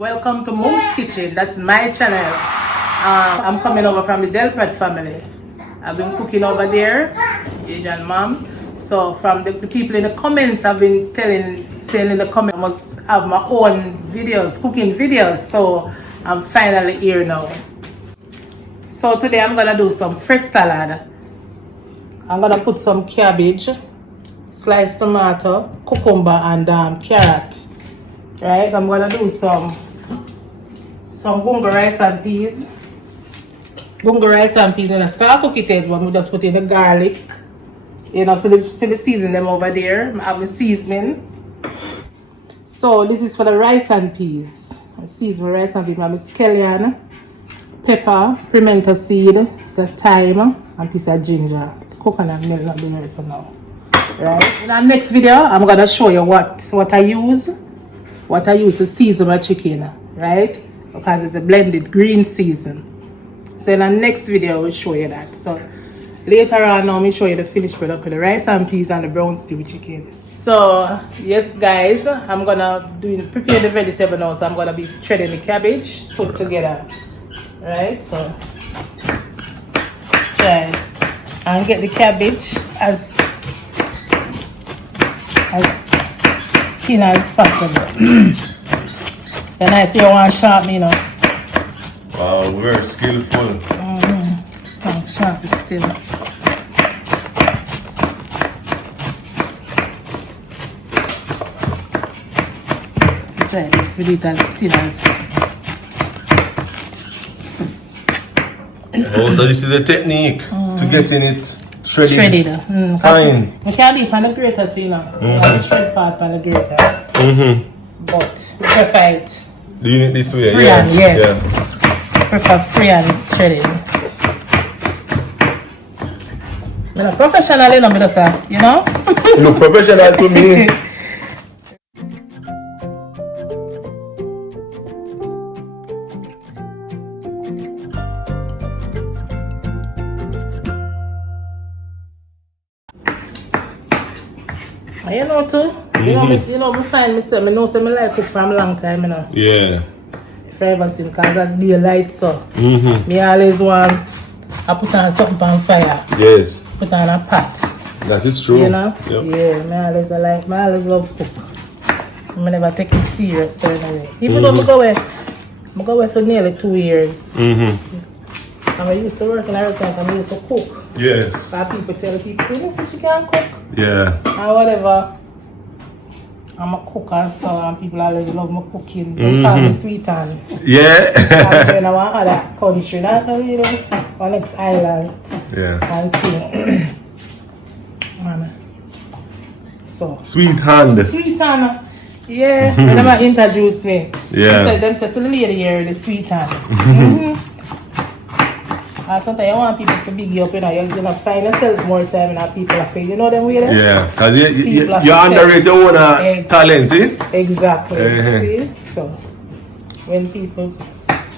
welcome to Moose Kitchen. That's my channel. I'm coming over from the Delprat family. I've been cooking over there, Asian mom. So from the people in the comments, I've been saying in the comments, I must have my own videos, cooking videos. So I'm finally here now. So today I'm gonna do some fresh salad. I'm gonna put some cabbage, sliced tomato, cucumber, and carrot. Right? I'm gonna do some gungo rice and peas. Gungo rice and peas. When I start cooking it, we just put in the garlic. You know, so the season them over there. I have the seasoning. So this is for the rice and peas. I season my rice and peas. I have scallion, pepper, pimento seed, so thyme, and piece of ginger. Coconut milk not there so now. Right? In the next video, I'm gonna show you what I use. What I use to season my chicken, right? Because it's a blended green season. So in the next video, we'll show you that. So later on, now I'll show you the finished product with the rice and peas and the brown stew chicken. So yes, guys, I'm gonna prepare the vegetable now. So I'm gonna be shredding the cabbage, put together, right? So try and get the cabbage as thin as possible. And if you want sharp, you know. Wow, very skillful. Sharp still. Try it with it as thin as. Oh, so this is a technique to getting it shredded. Shredded. Fine. You can do it on the grater too, you know. The shred part on the grater. But we prefer it. Do you need this way? Free and yes. Yeah. Prefer free and shredded. I'm not professional, you know, sir. You know? You look professional to me. You know too. You know, me find myself. I know say me like cook for a long time, you know. Yeah. If I ever see, because that's daylight, so me always want I put on something on fire. Yes. Put on a pot. That is true. You know? Yep. Yeah, me always love cook. I never take it serious so anyway. Even though I go away for nearly 2 years. I used to work in a restaurant and I used to cook. Yes. But people tell people, see, she can't cook. Yeah. Or whatever. I'm a cooker, so people always love my cooking. They call me Sweet Hand. Yeah. And I want other country, not you know, or next island. Yeah. And thing. So. Sweet Hand. Sweet Hand. Yeah. They never introduce me. Yeah. Them say, the lady here, the Sweet Hand. Sometimes you want people to big you up, you know, you find yourself more time and people are feel, you know them way there? Yeah, because you underrate your own talent, eh? Exactly. See? So, when people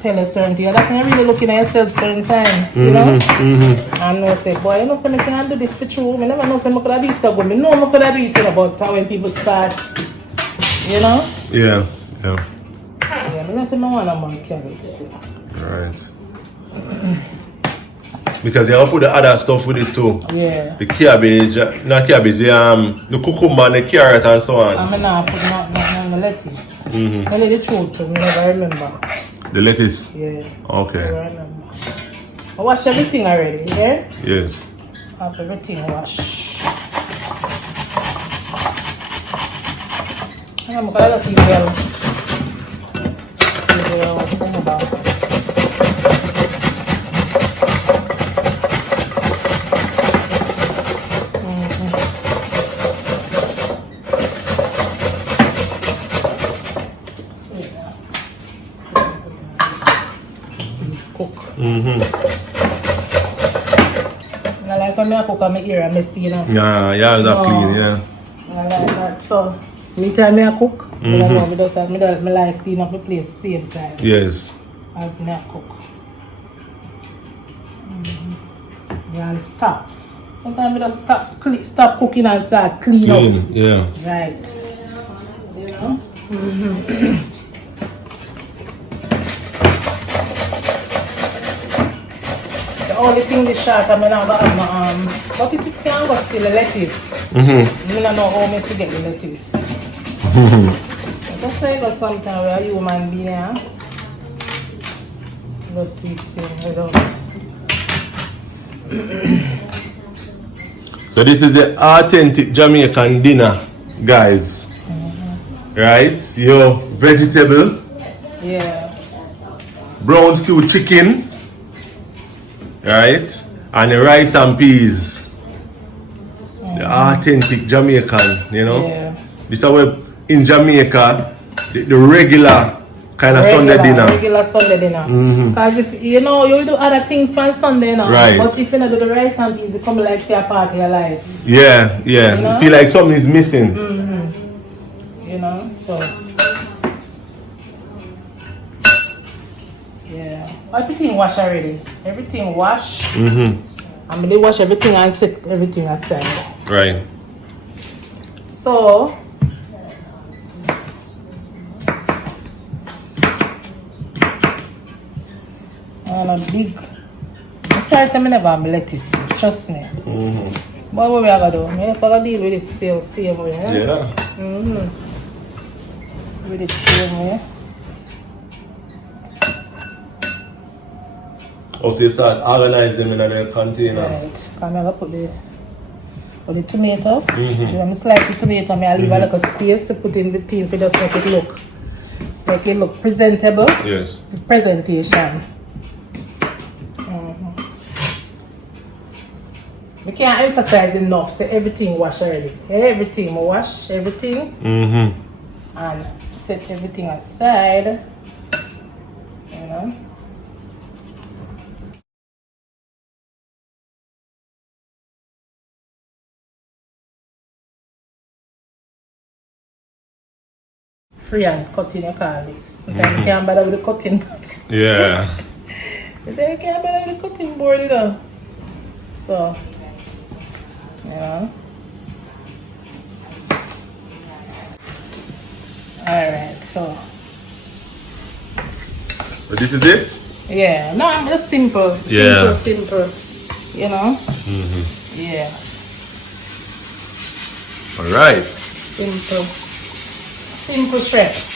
tell a certain thing, that can really looking at yourself certain times, you know? And I say, boy, you know, so I can't do this for true. I never know so I could have beat so good. I know I could have beat it about when people start, you know? Yeah, yeah. Yeah, I don't know what I'm going to carry. Right. Because you have to put the other stuff with it too. Yeah. The cabbage, not cabbage, the cucumber and the carrot and so on. I'm not putting on the lettuce. Tell you the truth too, I never remember. The lettuce? Yeah. Okay. I remember. I wash everything already, yeah? Yes. I have everything washed. I'm going to see well. Think about it. I like when I cook on my ear and messy, you know. Yeah, that's clean, yeah. I like that. So, anytime I cook, I like clean up the place same time. Yes. As I cook. Yeah, stop. Sometimes I just stop cooking and start clean up. Yeah. Right. You know? only thing this short, I mean, I got but if it can go still the lettuce. You don't know how me to get the lettuce. Just say that sometimes we are human being, yeah? Just keep saying without. So this is the authentic Jamaican dinner, guys. Right? Your vegetable, Yeah. brown stew chicken, right? And the rice and peas. The authentic Jamaican, you know? Yeah. This is how in Jamaica, the regular kind of Sunday dinner. Regular Sunday dinner. Because if you know, you do other things for Sunday, you know. Right. But if you don't do the rice and peas, it come like say a part of your life. Yeah, yeah. You know? You feel like something is missing. You know, so. Yeah. Everything wash already. Everything wash. I mean, they wash everything and set everything aside. Right. So. And a big. I'm sorry, I never have lettuce. Trust me. But what we are going to do? Yes, I'm going to deal with it same way. Yeah. With it same way. Also, you start organizing them in a container. Right. I'm going to put the tomato. When I slice the tomato, I leave a little space to put in the thing to just make it look presentable. Yes. Presentation. We can't emphasize enough, say everything wash already. Everything, we wash everything. And set everything aside. You know. Free and cutting, you call this. Sometimes you can't bother with the cutting. Yeah. You can't bother with the cutting board, you know. So. Yeah. Alright, so. But this is it? Yeah, no, I'm just simple. Simple. You know? Yeah. Alright. Simple steps.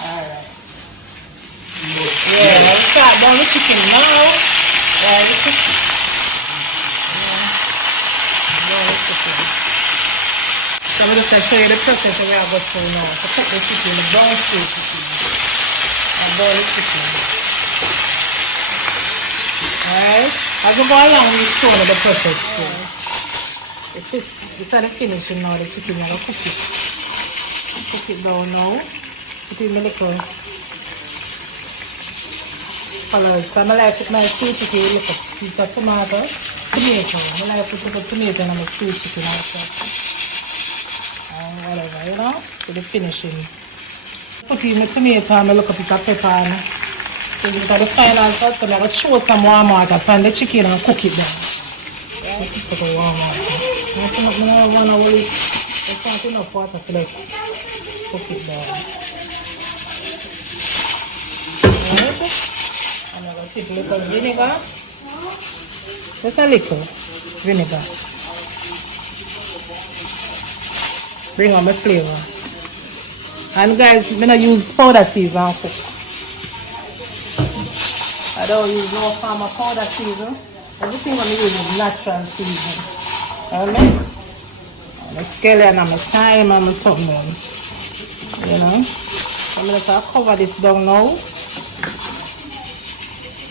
Alright. Yeah, let's start down the chicken now. Yeah, the chicken. So I'm just going to show you the process that we have got for now. To cook the chicken, the brown stew. And boil the chicken. Alright? As we go along, we show you the process too. It's at the finishing now, the chicken. I'm going to cook it down now. Put in the little colors. So I like to put my sweet chili, piece of tomato, tomato. I like to put the tomato and my sweet chicken and whatever, you know, to the finishing. Put in the tomato and I look up at the pepper and put it at the final step. So I'm going to show some warm water on the chicken and cook it down. Yeah, put the warm water. I don't want to wait. I put enough water to like cook it down. Right? And I'm going to take a little vinegar. Just a little vinegar. Bring on my flavor. And guys, I'm going to use powder season and cook. I don't use no farmer powder season. Everything I'm using is natural season. Alright? And the scallion and my thyme and my something. You know? I'm going to cover this down now.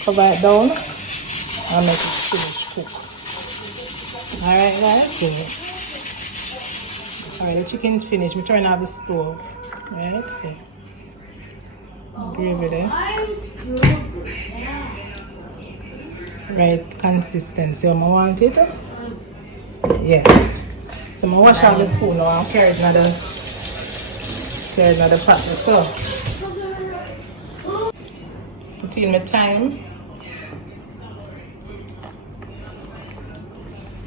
Cover it down and let it finish cook. Alright guys, alright, the chicken's finished. I'm turning off the stove. Right, see. Gravy there. Right consistency. I want it. Yes. So I'm wash out the spoon now and carry it another pot. So put in my thyme.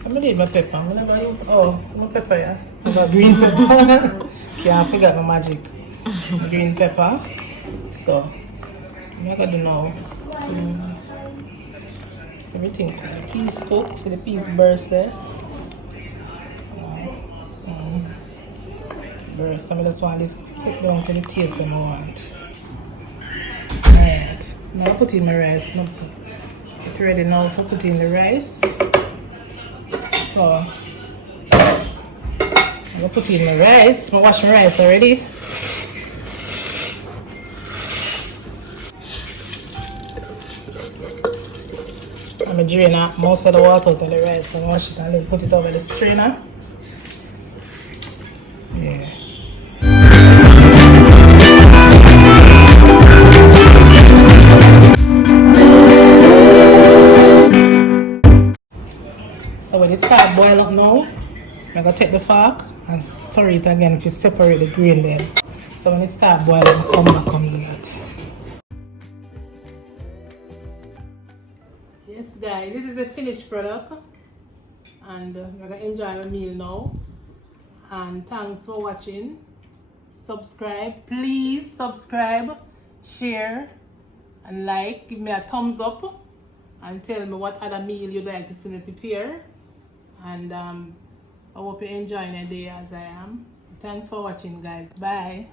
I'm gonna need my pepper. I'm gonna use some pepper, yeah. I got green pepper. Can't forget my magic. Green pepper. So I'm not gonna do now. Everything. The peas cook, so the peas burst there. Burst. Some of this one is cook down to the taste that I want. Alright. Now I put in my rice. It's ready now for putting in the rice. So I'm gonna put in my rice. I wash my rice already. I'm gonna drain out most of the water out of the rice and wash it and then put it over the strainer. Yeah. So when it starts boil up now, I'm gonna take the fork and stir it again to separate the grain then. So when it starts boiling, come back and do that. Yes guys, this is the finished product and we're gonna enjoy our meal now. And thanks for watching. Subscribe, please subscribe, share and like. Give me a thumbs up and tell me what other meal you'd like to see me prepare. And I hope you're enjoying your day as I am. Thanks for watching guys. Bye.